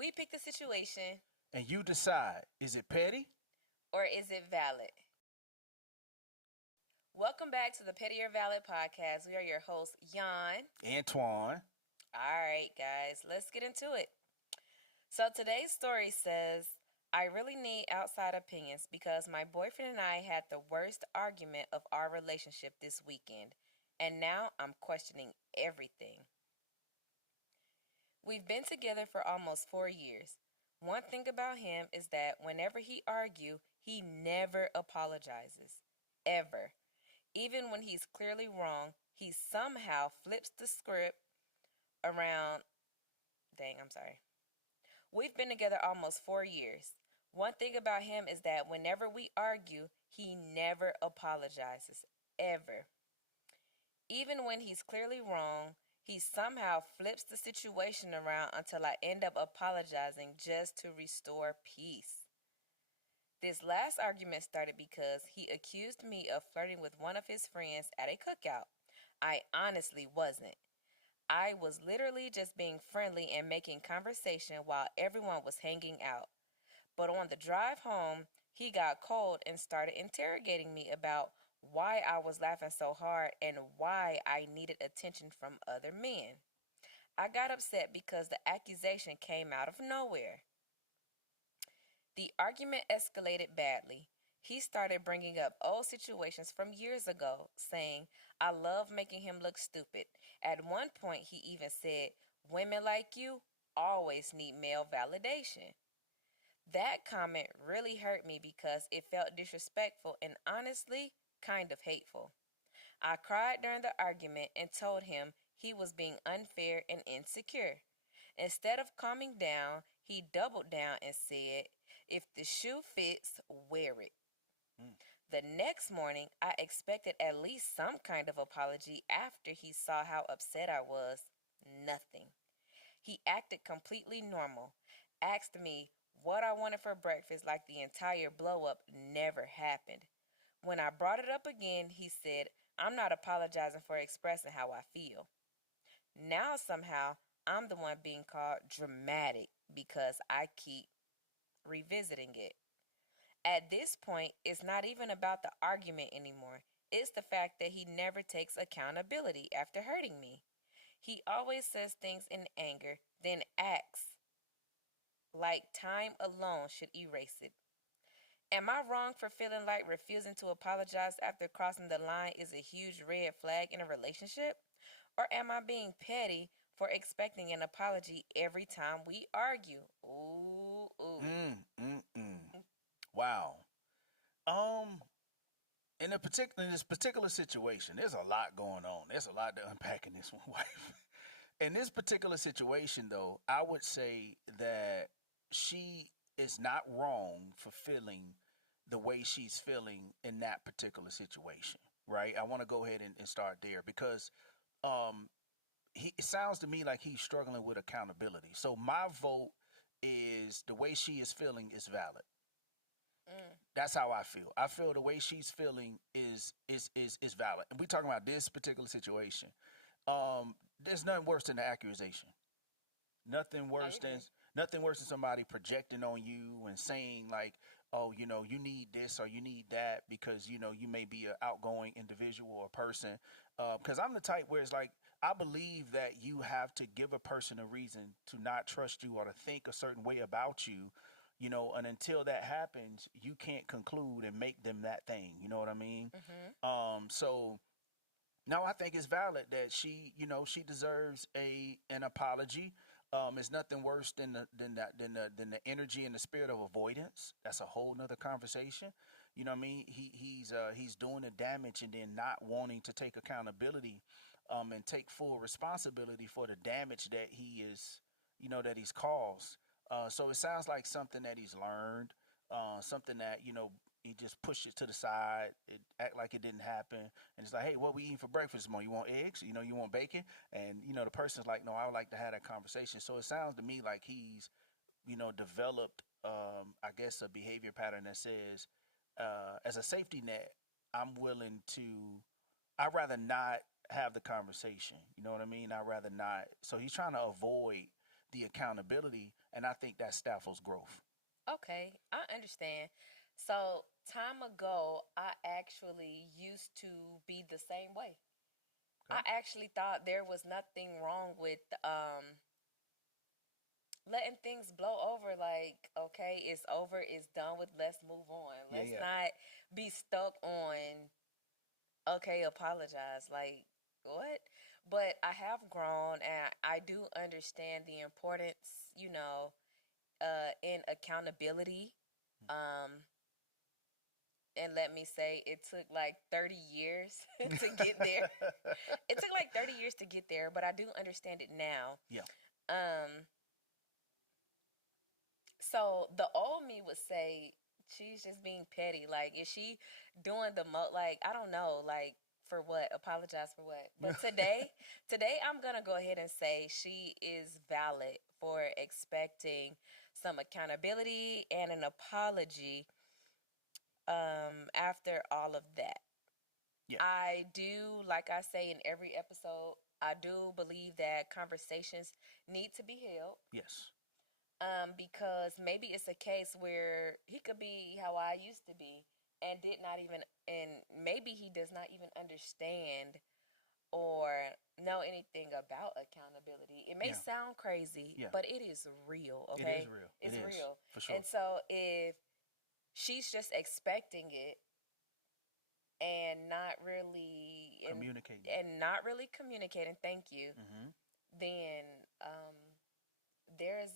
We pick the situation, and you decide, is it petty? or is it valid? Welcome back to the Petty or Valid podcast. We are your hosts, Jan. Antoine. All right, guys, let's get into it. So today's story says, I really need outside opinions because my boyfriend and I had the worst argument of our relationship this weekend, and now I'm questioning everything. We've been together for almost 4 years. One thing about him is that whenever he argues, he never apologizes. Ever. Even when he's clearly wrong, he somehow flips the script around. We've been together almost 4 years. One thing about him is that whenever we argue, he never apologizes. Ever. Even when he's clearly wrong, he somehow flips the situation around until I end up apologizing just to restore peace. This last argument started because he accused me of flirting with one of his friends at a cookout. I honestly wasn't. I was literally just being friendly and making conversation while everyone was hanging out. But on the drive home, he got cold and started interrogating me about why I was laughing so hard and why I needed attention from other men. I got upset because the accusation came out of nowhere. The argument escalated badly. He started bringing up old situations from years ago, saying, I love making him look stupid. At one point, he even said, women like you always need male validation. That comment really hurt me because it felt disrespectful and honestly kind of hateful. I cried during the argument and told him he was being unfair and insecure. Instead of calming down, he doubled down and said, if the shoe fits, wear it. The next morning, I expected at least some kind of apology after he saw how upset I was. Nothing. He acted completely normal, asked me what I wanted for breakfast like the entire blow-up never happened. When I brought it up again, he said, I'm not apologizing for expressing how I feel. Now somehow, I'm the one being called dramatic because I keep revisiting it. At this point, it's not even about the argument anymore. It's the fact that he never takes accountability after hurting me. He always says things in anger, then acts like time alone should erase it. Am I wrong for feeling like refusing to apologize after crossing the line is a huge red flag in a relationship? Or am I being petty for expecting an apology every time we argue? Ooh. Wow. In this particular situation, there's a lot going on. There's a lot to unpack in this one, wife. In this particular situation, though, I would say that she is not wrong for feeling the way she's feeling in that particular situation, right? I want to go ahead and start there because it sounds to me like he's struggling with accountability. So my vote is the way she is feeling is valid. That's how I feel. I feel the way she's feeling is valid. And we're talking about this particular situation. There's nothing worse than the accusation. Nothing worse than somebody projecting on you and saying like, oh, you need this or you need that because you may be an outgoing individual or person. Because I'm the type where it's like I believe that you have to give a person a reason to not trust you or to think a certain way about you. And until that happens, you can't conclude and make them that thing. You know what I mean? So no, I think it's valid that she deserves an apology. It's nothing worse than the energy and the spirit of avoidance. That's a whole nother conversation. You know what I mean? He's doing the damage and then not wanting to take accountability, and take full responsibility for the damage that that he's caused. So it sounds like something that he's learned, something that he just pushed it to the side. It act like it didn't happen, and it's like, hey, what we eating for breakfast tomorrow? You want eggs? You want bacon? And the person's like, no, I would like to have that conversation. So it sounds to me like he's developed, I guess, a behavior pattern that says, as a safety net, I'd rather not have the conversation. You know what I mean? I'd rather not. So he's trying to avoid the accountability. and I think that stifles growth. Okay, I understand. So, time ago, I actually used to be the same way. I Okay. actually thought there was nothing wrong with letting things blow over. Like, okay, it's over, it's done with, let's move on. Yeah, Let's yeah. not be stuck on, okay, apologize. Like, what? But I have grown and I do understand the importance, in accountability. Um, and let me say, it took like 30 years to get there. It took like 30 years to get there, but I do understand it now. Yeah. Um, so the old me would say she's just being petty. Like, is she doing like, I don't know, like, for what? Apologize for what? But today I'm gonna go ahead and say she is valid for expecting some accountability and an apology. After all of that, Yeah. I do, like I say in every episode, I do believe that conversations need to be held. Yes. Because maybe it's a case where he could be how I used to be and did not even, and maybe he does not even understand or know anything about accountability. It may Yeah. sound crazy, Yeah. but it is real, It okay? is real. It's It is real. for sure. And so if she's just expecting it and not really Communicating. and not really communicating, thank you, Mm-hmm. then there's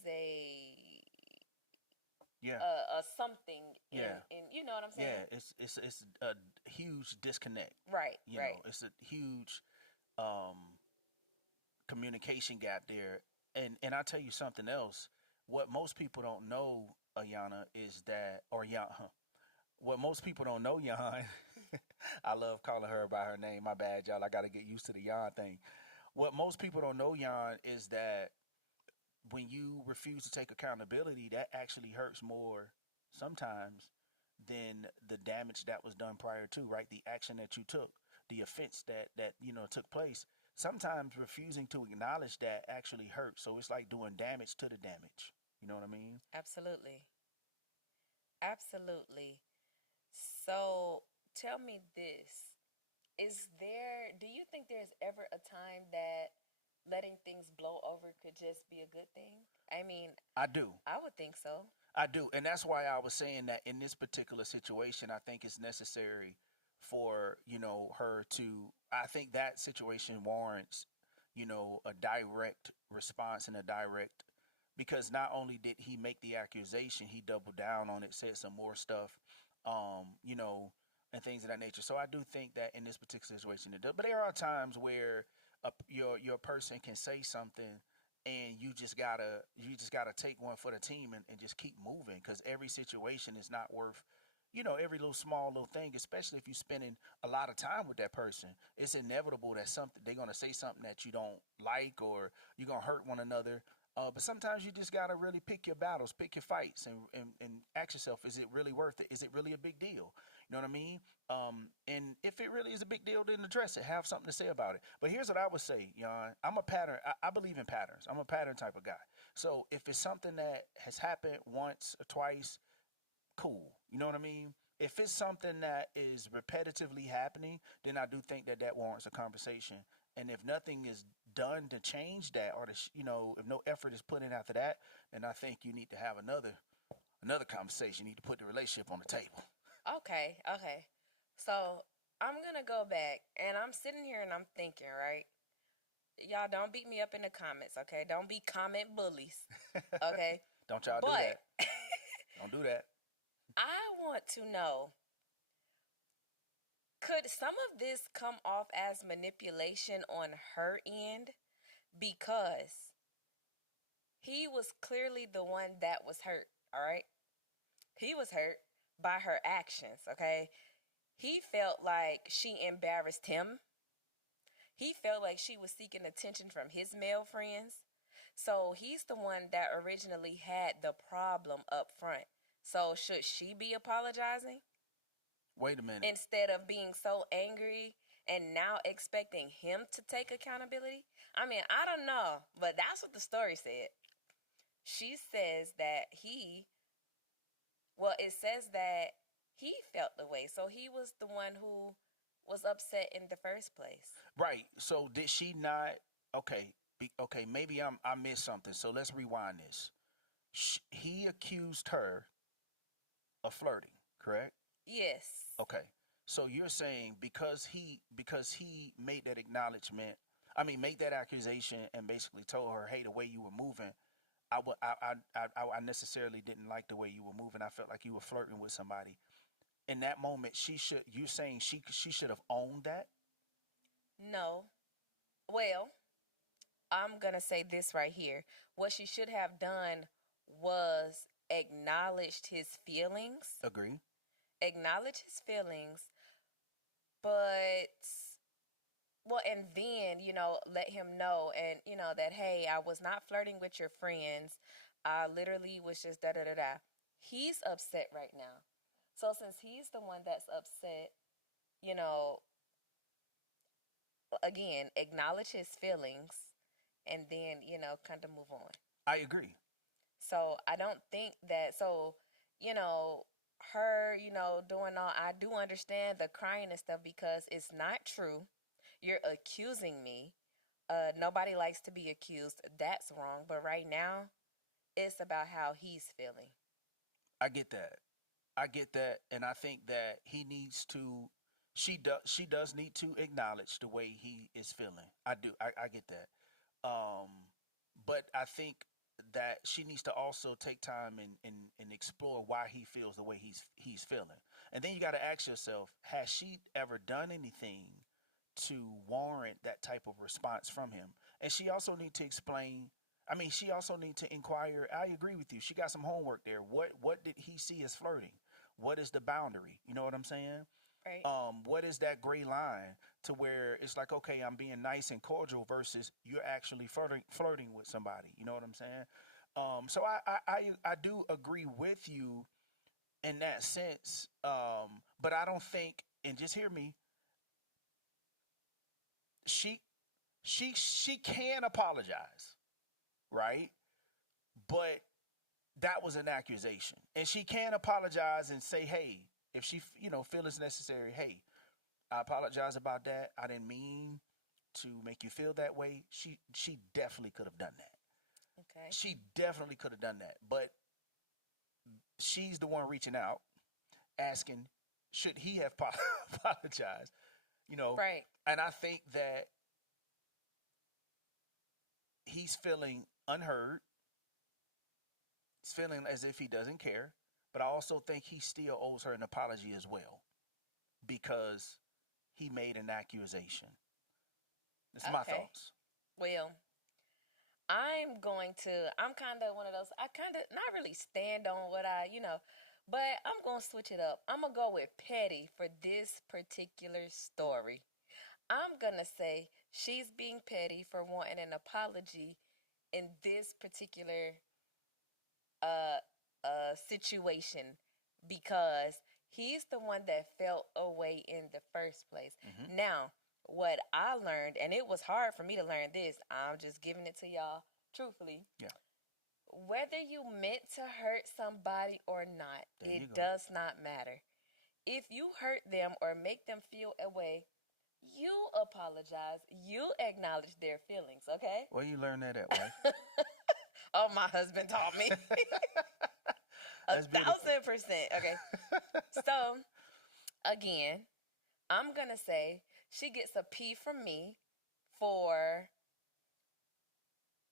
Yeah. a something Yeah. in you know what I'm saying? Yeah. It's a huge disconnect. Right, You right. know, it's a huge um, communication gap there. And I'll tell you something else. What most people don't know, Ayana, is that, or Yan, what most people don't know, Yan, I love calling her by her name. My bad, y'all. I got to get used to the Yan thing. What most people don't know, Yan, is that when you refuse to take accountability, that actually hurts more sometimes than the damage that was done prior to, right? The action that you took, the offense that took place. Sometimes refusing to acknowledge that actually hurts. So it's like doing damage to the damage. You know what I mean? Absolutely. Absolutely. So tell me this. Do you think there's ever a time that letting things blow over could just be a good thing? I mean, I do. I would think so. I do. And that's why I was saying that in this particular situation, I think it's necessary for, her to, I think that situation warrants, a direct response and a direct, because not only did he make the accusation, he doubled down on it, said some more stuff, um, you know, and things of that nature. So I do think that in this particular situation, it does. But there are times where your person can say something and you just gotta take one for the team and just keep moving, because every situation is not worth every little small little thing, especially if you're spending a lot of time with that person. It's inevitable that something they're gonna say something that you don't like, or you're gonna hurt one another. But sometimes you just gotta really pick your battles, pick your fights, and ask yourself, is it really worth it? Is it really a big deal? You know what I mean? And if it really is a big deal, then address it. Have something to say about it. But here's what I would say, I'm a pattern. I believe in patterns. I'm a pattern type of guy. So if it's something that has happened once or twice, cool. You know what I mean? If it's something that is repetitively happening, then I do think that warrants a conversation. And if nothing is done to change that, or if no effort is put in after that, then I think you need to have another conversation. You need to put the relationship on the table. Okay, okay. So I'm gonna go back and I'm sitting here and I'm thinking, right? Y'all don't beat me up in the comments, okay? Don't be comment bullies, okay? Don't y'all do But that. Don't do that. I want to know, could some of this come off as manipulation on her end? Because he was clearly the one that was hurt, all right? He was hurt by her actions, okay? He felt like she embarrassed him. He felt like she was seeking attention from his male friends. So he's the one that originally had the problem up front. So should she be apologizing Wait a minute. instead of being so angry and now expecting him to take accountability? I mean, I don't know, but that's what the story said. she says that it says that he felt the way. So he was the one who was upset in the first place. Right. So did she not? Okay. Okay. Maybe I missed something. So let's rewind this. He accused her of flirting, correct? Yes. Okay. So you're saying because he made that acknowledgement, I mean, made that accusation and basically told her, "Hey, the way you were moving, I necessarily didn't like the way you were moving. I felt like you were flirting with somebody." In that moment, you're saying she should have owned that? No. Well, I'm going to say this right here. What she should have done was acknowledged his feelings. Agree. Acknowledge his feelings, but and then, let him know, and that, hey, I was not flirting with your friends. I literally was just da da da da. He's upset right now. So since he's the one that's upset, you know, again, acknowledge his feelings and then, kind of move on. I agree. So I don't think that, you know, her, doing all, I do understand the crying and stuff because it's not true. You're accusing me. Nobody likes to be accused. That's wrong. But right now, it's about how he's feeling. I get that. I get that, and I think that he needs to. She does need to acknowledge the way he is feeling. I do. I get that. But I think that she needs to also take time and explore why he feels the way he's feeling. And then you got to ask yourself, has she ever done anything to warrant that type of response from him? And she also need to explain. I mean, she also need to inquire. I agree with you. She got some homework there. What did he see as flirting? What is the boundary? You know what I'm saying? Right. What is that gray line to where it's like, okay, I'm being nice and cordial versus you're actually flirting with somebody. You know what I'm saying? So I do agree with you in that sense. But I don't think, and just hear me, she she can apologize, right? But that was an accusation, and she can apologize and say, hey, if she feel it's necessary, hey, I apologize about that. I didn't mean to make you feel that way. She definitely could have done that. Okay. She definitely could have done that. But she's the one reaching out, asking, should he have apologized? Right. And I think that he's feeling unheard. He's feeling as if he doesn't care. But I also think he still owes her an apology as well because he made an accusation. It's my Okay. thoughts. Well, I'm kind of one of those, I kind of not really stand on what but I'm going to switch it up. I'm going to go with petty for this particular story. I'm going to say she's being petty for wanting an apology in this particular uh situation because he's the one that felt away in the first place. Hmm. Now, what I learned, and it was hard for me to learn this, I'm just giving it to y'all truthfully. Yeah. Whether you meant to hurt somebody or not, There you it go. does not matter. If you hurt them or make them feel a way, you apologize, you acknowledge their feelings, okay? Where you learn that at, wife? Oh, my husband taught me. A That's beautiful. 1,000%. Okay. So, again, I'm going to say she gets a P from me for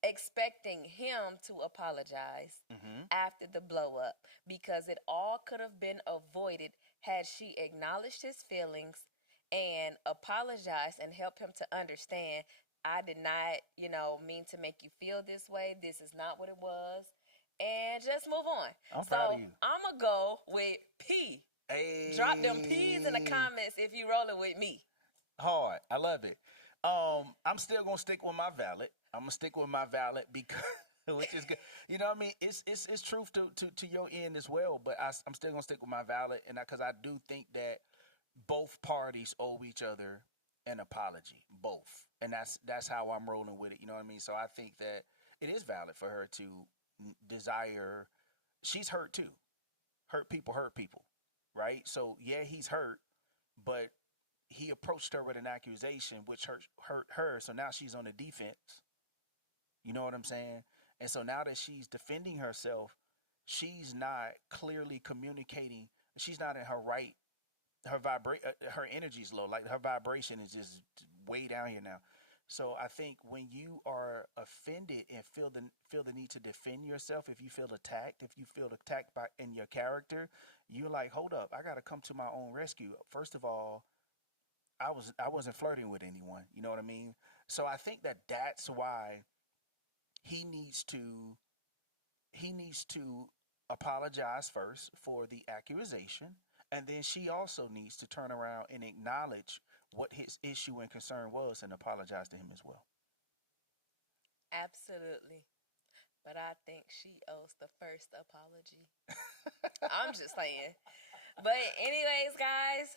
expecting him to apologize Hmm. after the blow up because it all could have been avoided had she acknowledged his feelings and apologized and helped him to understand I did not, mean to make you feel this way. This is not what it was. And just move on. I'm So proud of you. I'm going to go with P. Hey. Drop them P's in the comments if you rolling with me. Hard. I love it. I'm still gonna stick with my valid. I'm gonna stick with my valid because which is good. You know what I mean? It's truth to your end as well, but I'm still gonna stick with my valid, and because I do think that both parties owe each other an apology, both, and that's how I'm rolling with it. You know what I mean? So I think that it is valid for her to desire. She's hurt too. Hurt people, right? So yeah, he's hurt, but he approached her with an accusation which hurt her. So now she's on the defense. You know what I'm saying? And so now that she's defending herself, she's not clearly communicating. She's not in her right. Her energy's low. Like her vibration is just way down here now. So I think when you are offended and feel the need to defend yourself, if you feel attacked, if you feel attacked by in your character, you're like, hold up, I got to come to my own rescue. First of all, I wasn't flirting with anyone. You know what I mean? So I think that that's why he needs to he needs to apologize first for the accusation, and then she also needs to turn around and acknowledge what his issue and concern was and apologize to him as well. Absolutely. But I think she owes the first apology. I'm just saying. But anyways, guys,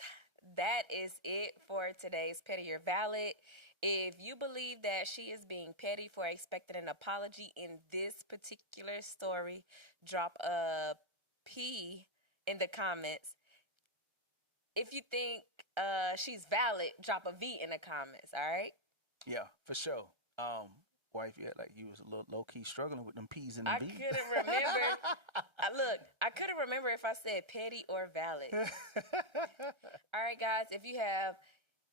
that is it for today's Petty or Valid. If you believe that she is being petty for expecting an apology in this particular story, drop a P in the comments. If you think she's valid, drop a V in the comments, all right? Yeah, for sure. Wife, you had like you was a little low key struggling with them P's and the I V's. couldn't remember. I couldn't remember if I said petty or valid. All right, guys, if you have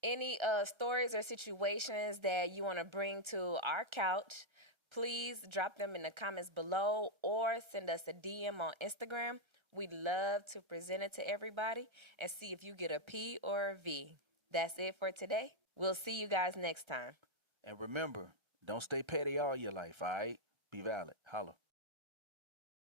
any stories or situations that you want to bring to our couch, please drop them in the comments below or send us a DM on Instagram. We'd love to present it to everybody and see if you get a P or a V. That's it for today. We'll see you guys next time. And remember, don't stay petty all your life, all right? Be valid. Holla.